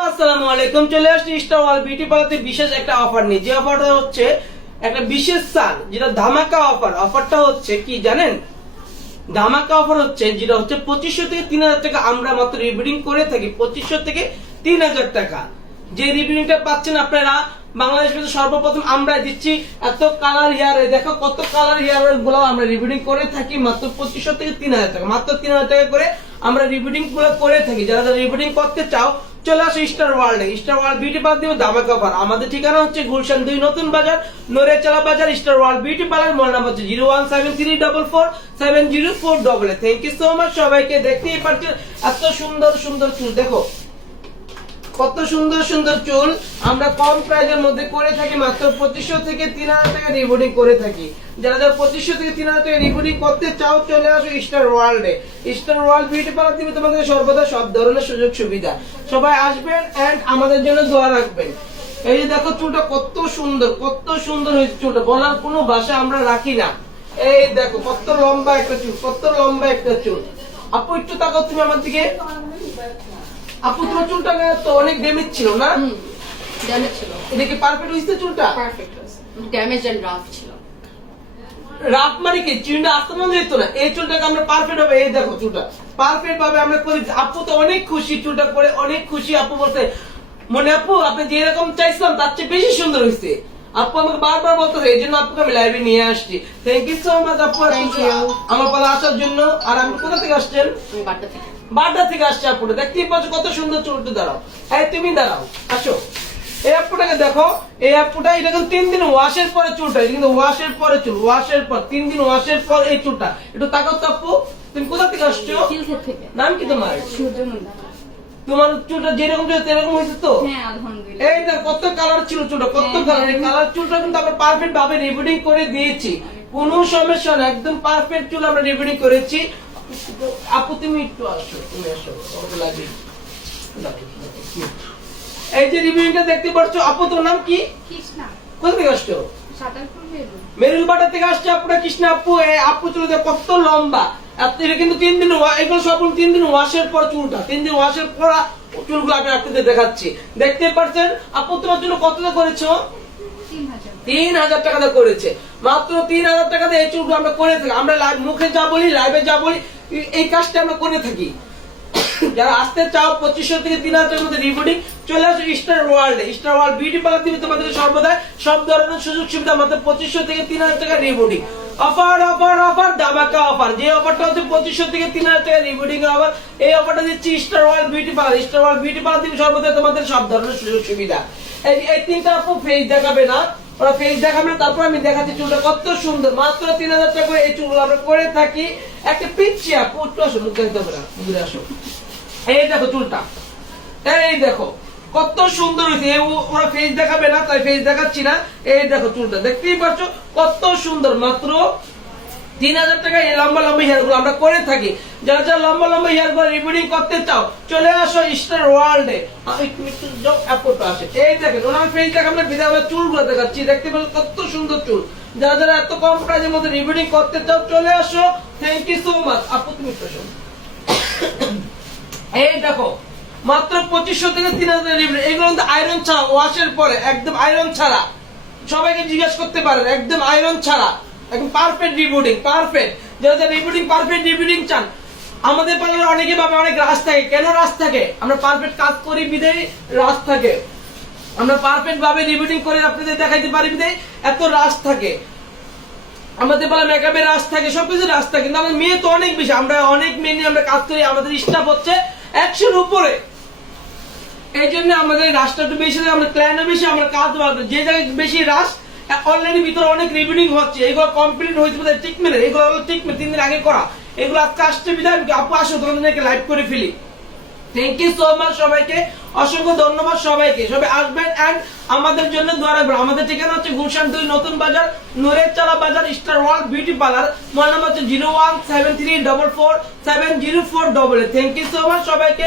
আসসালামু আলাইকুম, চলে আসছি স্টার ওয়াল বিউটি পার্লাতে বিশেষ একটা অফার নিয়ে। যে অফারটা হচ্ছে, একটা বিশেষ সাল, যেটা ধামাকা অফার অফারটা হচ্ছে কি জানেন? ধামাকা অফার হচ্ছে, যেটা হচ্ছে পঁচিশশো থেকে তিন হাজার টাকা। আমরা মাত্র রিবিডিং করে থাকি পঁচিশশো থেকে তিন হাজার টাকা। যে রিবিডিংটা পাচ্ছেন আপনারা বাংলাদেশ মধ্যে সর্বপ্রথম আমরা দিচ্ছি। এত কালার হেয়ার দেখো, কত কালার হেয়ারগুলো আমরা রিবিডিং করে থাকি, মাত্র পঁচিশশো থেকে তিন হাজার টাকা। মাত্র তিন হাজার টাকা করে আমরা রিবিডিংগুলো করে থাকি। যারা যারা রিবিডিং করতে চাও, চলে আসো স্টার ওয়ার্ল্ডে স্টার ওয়ার্ল্ড বিউটি পার্লার দিব দামা কভার আমাদের ঠিকানা হচ্ছে গুলশান দুই নতুন বাজার নড়েচালা বাজার star world beauty parlour mobile number হচ্ছে zero one seven three double four seven zero four double thank you so much সবাইকে। দেখতেই পাচ্ছেন এত সুন্দর সুন্দর চুল দেখো কত সুন্দর সুন্দর চুল আমরা কম প্রাইজের মধ্যে করে থাকি, মাত্র পঁচিশশো থেকে তিন হাজার টাকা রিবোর্ডিং করে থাকি। যারা যারা পঁচিশশো থেকে তিন হাজার টাকা রিবোর্ডিং করতে চাও, চলে আসো স্টার ওয়ার্ল্ডে স্টার ওয়ার্ল্ড বিউটি পার্লার দিবে তোমাদের সর্বদা সব ধরনের সুযোগ সুবিধা। সবাই আসবেন এন্ড আমাদের জন্য দোয়া রাখবেন। এই যে দেখো চুলটা কত সুন্দর কত সুন্দর হয়েছে চুলটা। বলার কোনো ভাষা আমরা রাখি না। এই দেখো কত লম্বা একটা চুল, কত লম্বা একটা চুল। আপু, একটু তাকাও তুমি আমার দিকে। আপু তোমার চুলটা তো অনেক ড্যামেজ ছিল না? ড্যামেজ ছিল। এটা কি পারফেক্ট হইছে চুলটা? পারফেক্ট ড্যামেজ এন্ড রাফ ছিল। রাফ মানে কি? চুলটা আস্তে মনে যেত না। এই চুলটাকে আমরা পারফেক্ট হবে এই দেখো চুলটা। পারফেক্ট ভাবে আমরা করি। আপু তো অনেক খুশি চুলটা করে অনেক খুশি। আপু বলতে মনে আপু আপনি যেরকম চাইছিলাম তার চেয়ে বেশি সুন্দর হয়েছে আপু আমাকে বারবার বলতেছে এই জন্য আপুকে আমি লাইভে নিয়ে আসছি। থ্যাংক ইউ সো মাচ আপু. আমার পালা আসার জন্য। আর আপনি কোথা থেকে আসছেন? বাড্ডা থেকে। আসছে আপুটা দেখতেই পাচ্ছ কত সুন্দর চুলটা দাঁড়াও। হ্যাঁ তুমি দাঁড়াও আসো। এই আপুটাকে দেখো এই আপুটা এটা কিন্তু তিন দিন ওয়াশের পরে চুলটা কিন্তু ওয়াশের পরে চুল ওয়াশের পর তিন দিন ওয়াশের পর এই চুলটা। একটু তাকাও তো আপু। তুমি কোথা থেকে আসছো? নাম কি তোমার? সূর্যমুন্ডা তোমার চুলটা যেরকম ছিল সেরকম হয়েছে তো? হ্যাঁ এই দেখ কত কালার ছিল চুলটা কত হ্যাঁ, কালার এই হ্যাঁ। কালার চুলটা কিন্তু আমরা পারফেক্ট ভাবে রিবিডিং করে দিয়েছি। কোনো সমস্যা না একদম পারফেক্ট চুল আমরা রিবিডিং করেছি। আপু তুমি একটু আসো তুমি আসো লাগবে এই যে রিভিউটা দেখতে পাচ্ছ আপু তোর নাম কি? কৃষ্ণা। কোথা থেকে আসছো? সাতারপুর মেরুল বাটা থেকে আসছে আপনারা কৃষ্ণ আপু। এই আপু চুল কত লম্বা। এটা কিন্তু তিন দিন এগুলো তিন দিন ওয়াশের পর চুলটা। তিন দিন ওয়াশের পর চুলগুলো আমি আপনাদের দেখাচ্ছি। দেখতে পাচ্ছেন? আপু তোমার জন্য কতটা করেছ? তিন হাজার। করেছে। মাত্র তিন হাজার এই চুলগুলো আমরা করে থাকি। আমরা মুখে যা বলি লাইভে যা বলি এই- কাজটা আমরা করে থাকি। যারা আসতে চাও পঁচিশশো থেকে তিন হাজারের মধ্যে রিপোর্টিং চলে আসো স্টার ওয়ার্ল্ডে স্টার ওয়ার্ল্ড বিউটি পার্লার দিবে তোমাদের সর্বদা সব ধরনের সুযোগ সুবিধা মাত্র পঁচিশশো থেকে তিন হাজার টাকা রিপোর্টিং অফার অফার অফার দামাকা অফার যে অফারটা হচ্ছে পঁচিশশো থেকে তিন হাজার টাকা রিপোর্টিং অফার এই অফারটা দিচ্ছি star world beauty parlour star world beauty parlour দিবে সর্বদা তোমাদের সব ধরনের সুযোগ সুবিধা। এই এই তিনটা আপু ফেস দেখাবে না। ওরা ফেস দেখাবে না। তারপর আমি দেখাচ্ছি চুলটা কত সুন্দর। মাত্র তিন হাজার টাকা করে এই চুলগুলো আমরা করে থাকি। একটা পিচ্ছি আপু, একটু আসো মুখ দেখতে হবে না দূরে আসো এই দেখো চুলটা। এই দেখো। কত সুন্দর হয়েছে। ওরা ফেস দেখাবে না, তাই ফেস দেখাচ্ছি না। এই দেখো চুলটা, দেখতেই পাচ্ছ? কত সুন্দর, মাত্র তিন হাজার টাকা এই লম্বা লম্বা হেয়ারগুলো আমরা করে থাকি। যারা যারা লম্বা লম্বা হেয়ারগুলো রিপিডিং করতে চাও, চলে আসো স্টার ওয়ার্ল্ডে আসে। এই দেখেন, ওনার ফেস দেখাবে না বিদায় চুলগুলো দেখাচ্ছি। দেখতে পাচ্ছ কত সুন্দর চুল। যারা যারা এত কম প্রাইজের মধ্যে রিপিডিং করতে চাও, চলে আসো। থ্যাংক ইউ সো মাচ আপু, তুমি এই দেখো মাত্র পঁচিশশো থেকে তিন হাজার এগুলো কিন্তু আয়রন ছাড়া ওয়াশের পরে একদম আয়রন ছাড়া। সবাইকে জিজ্ঞেস করতে পারেন, একদম আয়রন ছাড়া। একদম পারফেক্ট রিবুডিং পারফেক্ট যারা রিবুডিং পারফেক্ট রিবুডিং চান, আমাদের পার্লারে অনেকে ভাবে অনেক রাস থাকে। কেন রাস থাকে? আমরা পারফেক্ট কাজ করি বিদেয় রাস থাকে। আমরা পারফেক্ট ভাবে রিবুডিং করে আপনাদের দেখাইতে পারি বিদেয় এত রাস থাকে। আমাদের বলা মেকআপের রাস থাকে সবকিছু রাস থাকে। কিন্তু আমাদের মেয়ে তো অনেক বেশি। আমরা অনেক মেয়ে নিয়ে আমরা কাজ করি, আমাদের স্টাফ হচ্ছে একশোর উপরে। এই জন্য আমাদের রাসটা একটু বেশি, আমরা ক্লায়েন্টও বেশি, আমরা কাজ বাড়বে যে জায়গায় বেশি রাস অলরেডি ভিতরে অনেক রিভিডিং হচ্ছে। এগুলো কমপ্লিট হয়েছে বোধহয় ট্রিটমেন্ট এগুলো হলো ট্রিটমেন্ট তিন দিন আগে করা। এগুলো আজকে আসছে বিধায় আপু আসো তোমাদের লাইভ করে ফেলি। থ্যাংক ইউ সো মাচ সবাইকে, অসংখ্য ধন্যবাদ সবাইকে। সবাই আসবেন এন্ড আমাদের জন্য দোয়া রাখবেন। আমাদের ঠিকানা হচ্ছে গুলশান দুই, নতুন বাজার নুরের চালা বাজার, star world beauty parlour. Mobile number হচ্ছে zero one seven three double four seven zero four double thank you so much সবাইকে।